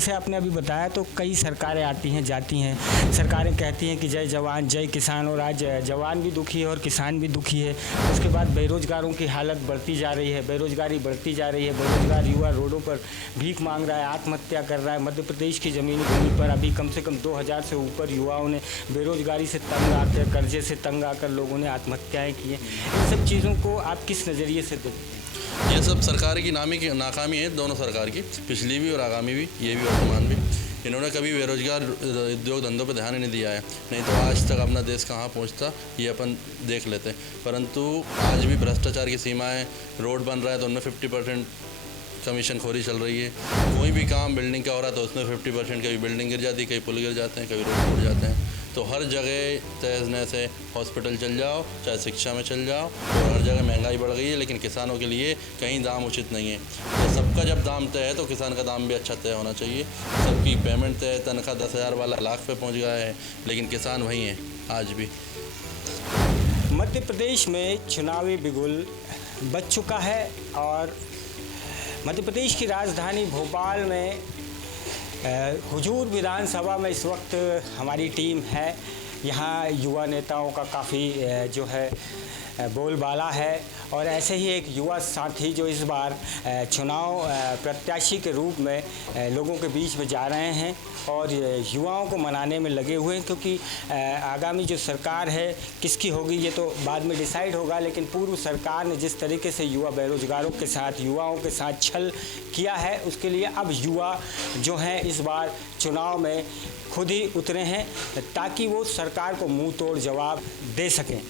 जैसे आपने अभी बताया तो कई सरकारें आती हैं जाती हैं, सरकारें कहती हैं कि जय जवान जय किसान, और आज जवान भी दुखी है और किसान भी दुखी है। उसके बाद बेरोजगारों की हालत बढ़ती जा रही है, बेरोजगारी बढ़ती जा रही है, बेरोजगार युवा रोडों पर भीख मांग रहा है, आत्महत्या कर रहा है। मध्य प्रदेश की ज़मीनी भूमि पर अभी कम से कम 2000 से ऊपर युवाओं ने बेरोजगारी से तंग आकर, कर्जे से तंग आकर लोगों ने आत्महत्याएँ की हैं। इन सब चीज़ों को आप किस नज़रिए से देखते हैं? ये सब सरकार की नाकामी है, दोनों सरकार की, पिछली भी और आगामी भी, ये भी वर्तमान भी। इन्होंने कभी बेरोजगार उद्योग धंधों पर ध्यान ही नहीं दिया है, नहीं तो आज तक अपना देश कहाँ पहुँचता ये अपन देख लेते। परंतु आज भी भ्रष्टाचार की सीमाएं, रोड बन रहा है तो उनमें 50% कमीशन खोरी चल रही है। कोई भी काम बिल्डिंग का हो रहा है तो उसमें 50% कभी बिल्डिंग गिर जाती है, कभी पुल गिर जाते हैं, कभी रोड टूट जाते हैं। तो हर जगह तहस से हॉस्पिटल चल जाओ, चाहे शिक्षा में चल जाओ, और हर जगह महंगाई बढ़ गई है, लेकिन किसानों के लिए कहीं दाम उचित नहीं है। तो सबका जब दाम तय है तो किसान का दाम भी अच्छा तय होना चाहिए। सबकी पेमेंट तय, तनख्वाह 10,000 वाला लाख पे पहुंच गया है, लेकिन किसान वहीं है आज भी। मध्य प्रदेश में चुनावी बिगुल बज चुका है और मध्य प्रदेश की राजधानी भोपाल में हुजूर विधानसभा में इस वक्त हमारी टीम है। यहाँ युवा नेताओं का काफ़ी जो है बोलबाला है, और ऐसे ही एक युवा साथी जो इस बार चुनाव प्रत्याशी के रूप में लोगों के बीच में जा रहे हैं और युवाओं को मनाने में लगे हुए हैं, क्योंकि आगामी जो सरकार है किसकी होगी ये तो बाद में डिसाइड होगा, लेकिन पूर्व सरकार ने जिस तरीके से युवा बेरोजगारों के साथ, युवाओं के साथ छल किया है, उसके लिए अब युवा जो हैं इस बार चुनाव में खुद ही उतरे हैं ताकि वो सरकार को मुंह तोड़ जवाब दे सकें।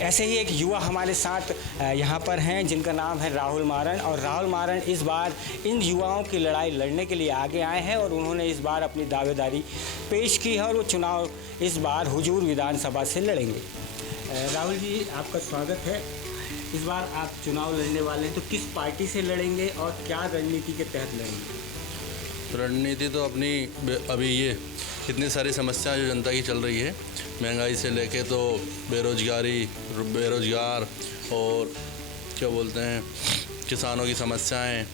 ऐसे ही एक युवा हमारे साथ यहाँ पर हैं जिनका नाम है राहुल मारन, और राहुल मारन इस बार इन युवाओं की लड़ाई लड़ने के लिए आगे आए हैं और उन्होंने इस बार अपनी दावेदारी पेश की है और वो चुनाव इस बार हुजूर विधानसभा से लड़ेंगे। राहुल जी, आपका स्वागत है। इस बार आप चुनाव लड़ने वाले हैं, तो किस पार्टी से लड़ेंगे और क्या रणनीति के तहत लड़ेंगे? रणनीति तो अपनी अभी ये इतनी सारी समस्याएं जो जनता की चल रही है, महंगाई से लेके तो बेरोजगार और क्या बोलते हैं किसानों की समस्याएं,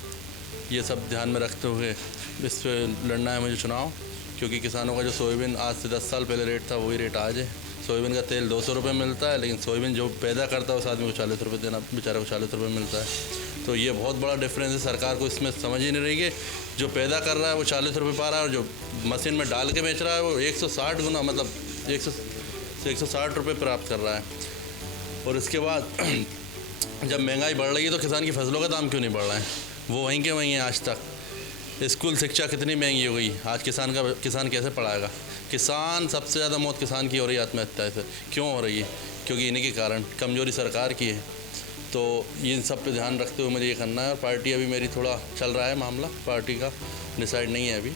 ये सब ध्यान में रखते हुए इस पर लड़ना है मुझे चुनाव। क्योंकि किसानों का जो सोयाबीन आज से 10 साल पहले रेट था वही रेट आज है। सोयाबीन का तेल 200 रुपये मिलता है, लेकिन सोयाबीन जो पैदा करता है उस आदमी को 40 रुपये देना, बेचारे को 40 रुपये मिलता है। तो ये बहुत बड़ा डिफरेंस है। सरकार को इसमें समझ ही नहीं रही कि जो पैदा कर रहा है वो 40 रुपये पा रहा है और जो मशीन में डाल के बेच रहा है वो 160 गुना, मतलब 160 रुपये प्राप्त कर रहा है। और इसके बाद जब महंगाई बढ़ रही है तो किसान की फसलों का दाम क्यों नहीं बढ़ रहा है? वो वहीं के वहीं है आज तक। स्कूल शिक्षा कितनी महंगी हो गई, आज किसान कैसे पढ़ाएगा? किसान सबसे ज़्यादा मौत किसान की हो रही है आत्महत्या से। क्यों हो रही है? क्योंकि इन्हीं के कारण कमजोरी सरकार की है। तो इन सब पे ध्यान रखते हुए मुझे ये करना है। और पार्टी अभी मेरी थोड़ा चल रहा है मामला, पार्टी का डिसाइड नहीं है अभी,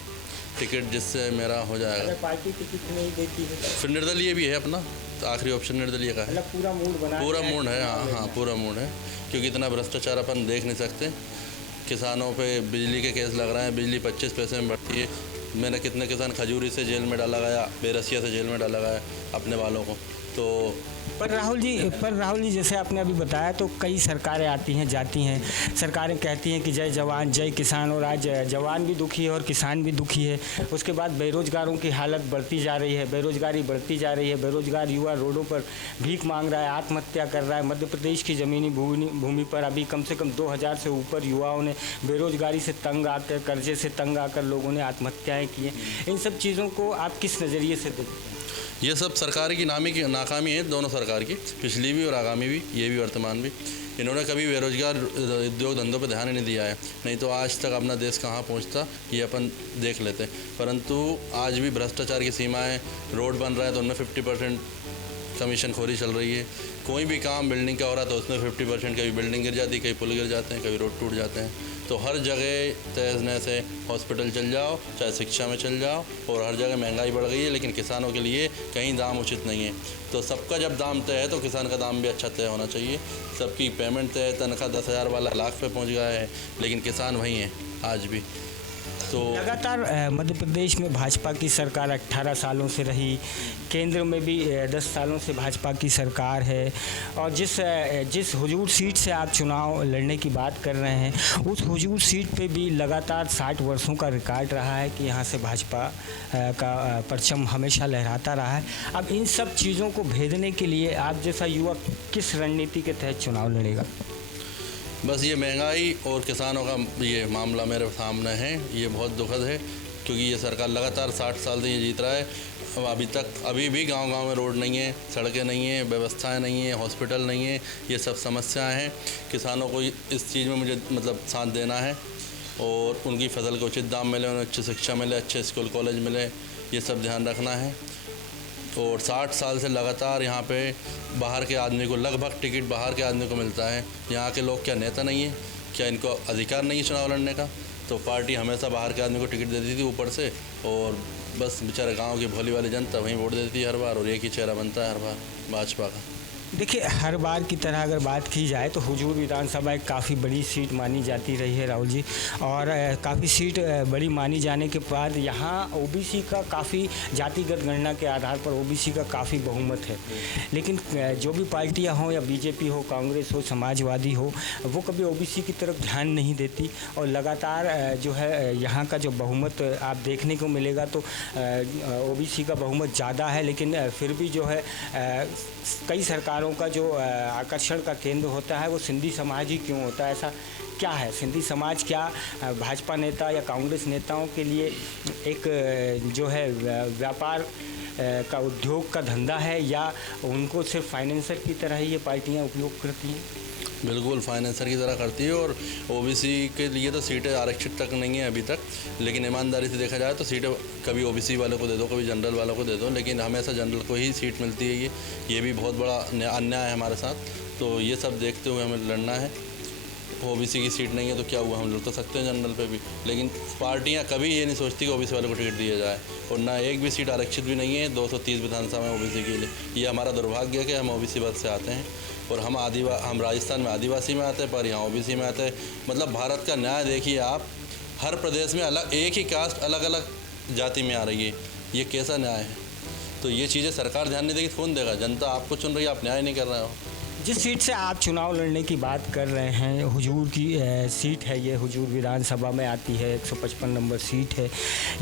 टिकट जिससे मेरा हो जाएगा। अगर पार्टी टिकट नहीं देती है फिर निर्दलीय भी है अपना, तो आखिरी ऑप्शन निर्दलीय का है। मतलब पूरा मूड बना, पूरा मूड है, हाँ पूरा मूड है। क्योंकि इतना भ्रष्टाचार अपन देख नहीं सकते। किसानों पे बिजली के केस लग रहे हैं, बिजली 25 पैसे में बढ़ती है। मैंने कितने किसान खजूरी से जेल में डाला गया, बेरसिया से जेल में डाला गया अपने वालों को। तो पर राहुल जी जैसे आपने अभी बताया तो कई सरकारें आती हैं जाती हैं, सरकारें कहती हैं कि जय जवान जय किसान, और आज जवान भी दुखी है और किसान भी दुखी है। उसके बाद बेरोजगारों की हालत बढ़ती जा रही है, बेरोजगारी बढ़ती जा रही है, बेरोजगार युवा रोडों पर भीख मांग रहा है, आत्महत्या कर रहा है। मध्य प्रदेश की ज़मीनी भूमि पर अभी कम से कम 2000 से ऊपर युवाओं ने बेरोजगारी से तंग आकर, कर्जे से तंग आकर लोगों ने आत्महत्याएँ की हैं। इन सब चीज़ों को आप किस नज़रिए से देखते हैं? ये सब सरकार की नाकामी है, दोनों सरकार की, पिछली भी और आगामी भी, ये भी वर्तमान भी। इन्होंने कभी बेरोजगार उद्योग धंधों पर ध्यान ही नहीं दिया है, नहीं तो आज तक अपना देश कहाँ पहुँचता ये अपन देख लेते। परंतु आज भी भ्रष्टाचार की सीमाएं, रोड बन रहा है तो उनमें 50% कमीशन खोरी चल रही है। कोई भी काम बिल्डिंग का हो रहा है तो उसमें 50% कभी बिल्डिंग गिर जाती है, कभी पुल गिर जाते हैं, कभी रोड टूट जाते हैं। तो हर जगह तहस से हॉस्पिटल चल जाओ, चाहे शिक्षा में चल जाओ, और हर जगह महंगाई बढ़ गई है, लेकिन किसानों के लिए कहीं दाम उचित नहीं है। तो सबका जब दाम तय है तो किसान का दाम भी अच्छा तय होना चाहिए। सबकी पेमेंट तय, तनख्वाह 10,000 वाला लाख पे पहुंच गया है, लेकिन किसान वहीं है आज भी। तो लगातार मध्य प्रदेश में भाजपा की सरकार 18 सालों से रही, केंद्र में भी 10 सालों से भाजपा की सरकार है, और जिस हुजूर सीट से आप चुनाव लड़ने की बात कर रहे हैं, उस हुजूर सीट पे भी लगातार 60 वर्षों का रिकॉर्ड रहा है कि यहाँ से भाजपा का परचम हमेशा लहराता रहा है। अब इन सब चीज़ों को भेदने के लिए आप जैसा युवा किस रणनीति के तहत चुनाव लड़ेगा? बस ये महंगाई और किसानों का ये मामला मेरे सामने है, ये बहुत दुखद है, क्योंकि ये सरकार लगातार 60 साल से ये जीत रहा है। अब अभी भी गांव-गांव में रोड नहीं है, सड़कें नहीं हैं, व्यवस्थाएं नहीं हैं, हॉस्पिटल नहीं है, ये सब समस्याएं हैं। किसानों को इस चीज़ में मुझे मतलब साथ देना है और उनकी फसल को उचित दाम मिले, उन्हें अच्छी शिक्षा मिले, अच्छे स्कूल कॉलेज मिले, ये सब ध्यान रखना है। और 60 साल से लगातार यहाँ पे बाहर के आदमी को लगभग टिकट बाहर के आदमी को मिलता है। यहाँ के लोग क्या नेता नहीं है, क्या इनको अधिकार नहीं है चुनाव लड़ने का? तो पार्टी हमेशा बाहर के आदमी को टिकट देती थी ऊपर से, और बस बेचारे गांव की भोली वाली जनता वहीं वोट देती है हर बार, और एक ही चेहरा बनता है हर बार भाजपा का। देखिए, हर बार की तरह अगर बात की जाए तो हुजूर विधानसभा एक काफ़ी बड़ी सीट मानी जाती रही है राहुल जी, और काफ़ी सीट बड़ी मानी जाने के बाद यहाँ ओबीसी का काफ़ी जातिगत गणना के आधार पर ओबीसी का काफ़ी बहुमत है। लेकिन जो भी पार्टियाँ हों, या बीजेपी हो, कांग्रेस हो, समाजवादी हो, वो कभी ओबीसी की तरफ ध्यान नहीं देती, और लगातार जो है यहाँ का जो बहुमत आप देखने को मिलेगा तो ओबीसी का बहुमत ज़्यादा है। लेकिन फिर भी जो है कई सरकारों का जो आकर्षण का केंद्र होता है वो सिंधी समाज ही क्यों होता है? ऐसा क्या है? सिंधी समाज क्या भाजपा नेता या कांग्रेस नेताओं के लिए एक जो है व्यापार का उद्योग का धंधा है, या उनको सिर्फ फाइनेंसर की तरह ही ये पार्टियां उपयोग करती हैं? बिल्कुल फाइनेंसर की तरह करती है, और ओबीसी के लिए तो सीटें आरक्षित तक नहीं है अभी तक। लेकिन ईमानदारी से देखा जाए तो सीटें कभी ओबीसी वालों को दे दो, कभी जनरल वालों को दे दो, लेकिन हमेशा जनरल को ही सीट मिलती है। ये भी बहुत बड़ा अन्याय है हमारे साथ। तो ये सब देखते हुए हमें लड़ना है। ओबीसी की सीट नहीं है तो क्या हुआ, हम लड़ तो सकते हैं जनरल पे भी, लेकिन पार्टियां कभी ये नहीं सोचती कि ओबीसी वालों को टिकट दिया जाए। और ना एक भी सीट आरक्षित भी नहीं है 230 विधानसभा में ओबीसी के लिए। ये हमारा दुर्भाग्य है कि हम ओबीसी वर्ग से आते हैं, और हम राजस्थान में आदिवासी में आते हैं, पर यहाँ ओबीसी में आते हैं। मतलब भारत का न्याय देखिए आप, हर प्रदेश में अलग एक ही कास्ट अलग अलग जाति में आ रही है। ये कैसा न्याय है? तो ये चीज़ें सरकार ध्यान नहीं देगी तो कौन देगा? जनता आपको चुन रही है, आप न्याय नहीं कर रहे हो। जिस सीट से आप चुनाव लड़ने की बात कर रहे हैं, हुजूर की सीट है, ये हुजूर विधानसभा में आती है, 155 नंबर सीट है।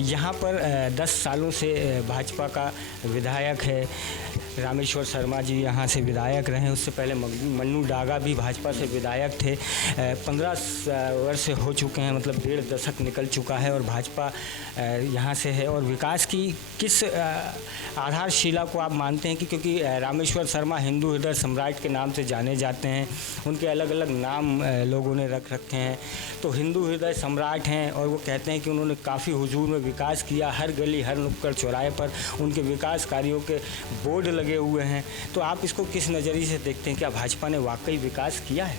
यहाँ पर 10 सालों से भाजपा का विधायक है रामेश्वर शर्मा जी, यहाँ से विधायक रहे। उससे पहले मन्नू डागा भी भाजपा से विधायक थे। 15 वर्ष हो चुके हैं, मतलब 1.5 दशक निकल चुका है, और भाजपा यहाँ से है। और विकास की किस आधारशिला को आप मानते हैं कि, क्योंकि रामेश्वर शर्मा हिंदू हृदय सम्राट के नाम से जाने जाते हैं, उनके अलग अलग नाम लोगों ने रख रखे हैं, तो हिंदू हृदय सम्राट हैं, और वो कहते हैं कि उन्होंने काफ़ी हुजूर में विकास किया। हर गली हर नुक्कड़ चौराहे पर उनके विकास कार्यों के बोर्ड लगे हुए हैं। तो आप इसको किस नज़रिए से देखते हैं? क्या भाजपा ने वाकई विकास किया है?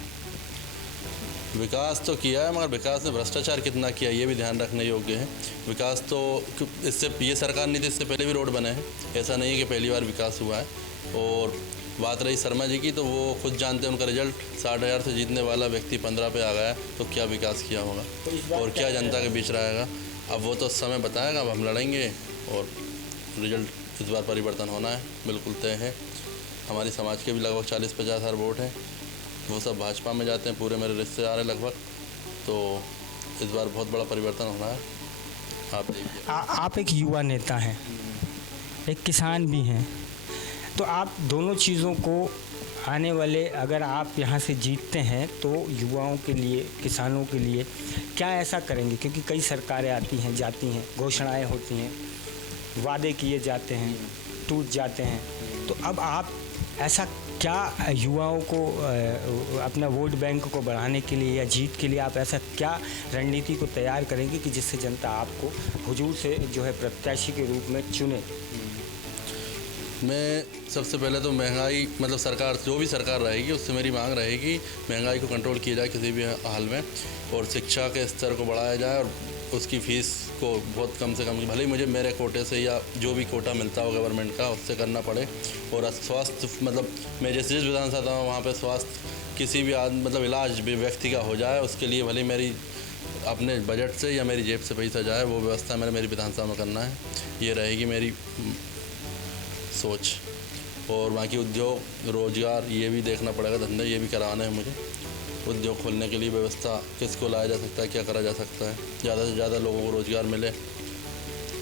विकास तो किया है, मगर विकास ने भ्रष्टाचार कितना किया ये भी ध्यान रखने योग्य है। विकास तो इससे ये सरकार नहीं थी, इससे पहले भी रोड बने हैं, ऐसा नहीं है कि पहली बार विकास हुआ है। और बात रही शर्मा जी की, तो वो खुद जानते हैं, उनका रिजल्ट 60,000 से जीतने वाला व्यक्ति 15 पे आ गया, तो क्या विकास किया होगा और क्या जनता के बीच रहेगा? अब वो तो समय बताएगा। अब हम लड़ेंगे और रिजल्ट इस बार परिवर्तन होना है, बिल्कुल तय है। हमारी समाज के भी लगभग 40-50 हज़ार वोट हैं, वो सब भाजपा में जाते हैं, पूरे मेरे रिश्तेदार हैं लगभग। तो इस बार बहुत बड़ा परिवर्तन होना है। आप देखिए, आप एक युवा नेता हैं, एक किसान भी हैं, तो आप दोनों चीज़ों को आने वाले, अगर आप यहाँ से जीतते हैं तो युवाओं के लिए, किसानों के लिए क्या ऐसा करेंगे? क्योंकि कई सरकारें आती हैं जाती हैं, घोषणाएं होती हैं, वादे किए जाते हैं, टूट जाते हैं, तो अब आप ऐसा क्या युवाओं को अपना वोट बैंक को बढ़ाने के लिए या जीत के लिए आप ऐसा क्या रणनीति को तैयार करेंगे कि जिससे जनता आपको हुजूर से जो है प्रत्याशी के रूप में चुने? मैं सबसे पहले तो महंगाई, मतलब सरकार जो भी सरकार रहेगी उससे मेरी मांग रहेगी महंगाई को कंट्रोल किया जाए किसी भी हाल में, और शिक्षा के स्तर को बढ़ाया जाए और उसकी फ़ीस को बहुत कम से कम, भले ही मुझे मेरे कोटे से या जो भी कोटा मिलता हो गवर्नमेंट का उससे करना पड़े। और स्वास्थ्य, मतलब मैं जिस विधानसभा हूँ वहाँ पर स्वास्थ्य किसी भी मतलब इलाज भी व्यक्ति का हो जाए, उसके लिए भले मेरी अपने बजट से या मेरी जेब से पैसा जाए, वो व्यवस्था मैंने मेरी विधानसभा में करना है। ये रहेगी मेरी सोच। और बाकी उद्योग रोजगार ये भी देखना पड़ेगा, धंधे ये भी कराना है मुझे। उद्योग खोलने के लिए व्यवस्था किसको लाया जा सकता है, क्या करा जा सकता है, ज़्यादा से ज़्यादा लोगों को रोज़गार मिले,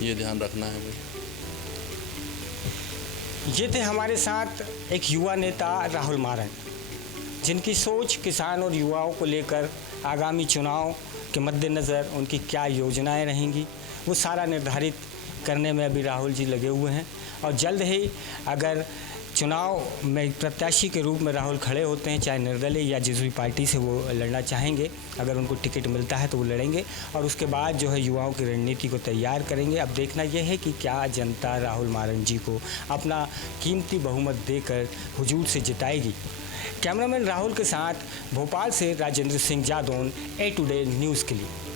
ये ध्यान रखना है मुझे। ये थे हमारे साथ एक युवा नेता राहुल मारन, जिनकी सोच किसान और युवाओं को लेकर आगामी चुनाव के मद्देनज़र उनकी क्या योजनाएं रहेंगी वो सारा निर्धारित करने में अभी राहुल जी लगे हुए हैं। और जल्द ही अगर चुनाव में प्रत्याशी के रूप में राहुल खड़े होते हैं, चाहे निर्दलीय या जिस भी पार्टी से वो लड़ना चाहेंगे, अगर उनको टिकट मिलता है तो वो लड़ेंगे और उसके बाद जो है युवाओं की रणनीति को तैयार करेंगे। अब देखना यह है कि क्या जनता राहुल मारन जी को अपना कीमती बहुमत देकर हुजूर से जिताएगी। कैमरामैन राहुल के साथ भोपाल से Rajendra Singh Jadaun, A Today news के लिए।